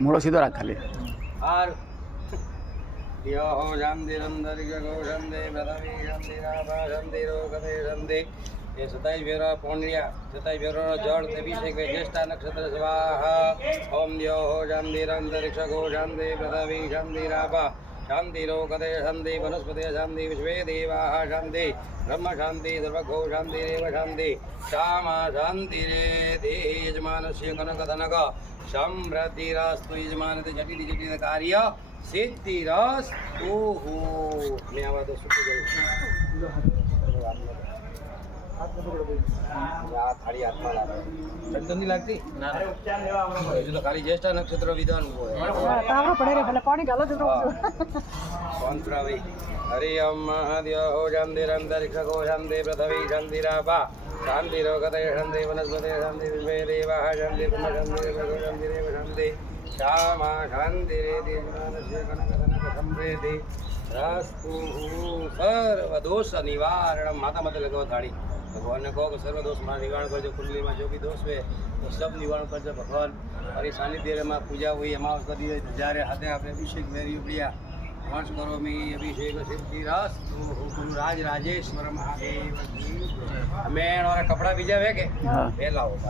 મોડો સીધો રાખ ખાલી આર યો જામદિરંદર ગોષંદે પ્રથમી શંદિરાભા શંદિરો કથે શંદિ એ 27 ફેરા પોંડિયા 27 ફેરાનો જળ અભિષેક જ્યેષ્ઠા નક્ષત્ર સ્વાહા ઓમ યો જામદિરંદર ગોષંદે પ્રથમી શંદિરાભા શાંતિરો કથે શાંતિ વનસ્પતિ શાંતિ વિશ્વે દેવા શાંતિ બ્રહ્મ શાંતિ સર્વગો શાંતિ રેવ શાંતિ શ્યામા શાંતિ રે તે યજમાનસ્ય કનકધનક સમૃદ્ધિરસ્તુ યજમાનતે જટિલ કાર્ય સિદ્ધિરસ્તુ મેં આવા તો શું થાળી હાથમાં લાગે ચંદન નહીં લાગતી ના હજુ તો ખાલી જ્યેષ્ઠા નક્ષત્ર વિધાન હોય હરિ ઓમ મહાદેવ જામદેરંતરિક્ષકો શાંતિ પૃથ્વી શાંતિરાભા શાંતિરો કથે શાંતિ વનસ્પતિ શાંતિ વિશ્વે દેવા શાંતિ બ્રહ્મ શાંતિ શાંતિ રેવ શાંતિ શ્યામા શાંતિ રે દેજમાનસ્ય કનકધનક સંપ્રેતિ રસ્તુ સર્વ દોષ નિવારણ માતા માથે લગાવો થાળી ભગવાનને કહો કે સર્વ દોષમાં નિવારણ કરજો કુંડલીમાં જો બી દોષ હોય તો સબ નિવારણ કરજો ભગવાન મારી સાનિધ્યમાં પૂજા હોય અમાવસ કરી જ્યારે હાથે આપણે અભિષેક મેરી ઉપડ્યા વર્ષ કરો મી અભિષેક સિદ્ધિરસ ગુરુ રાજ રાજેશ્વર મહાદેવ અમે વાળા કપડા બીજા વે કે પહેલા હોતા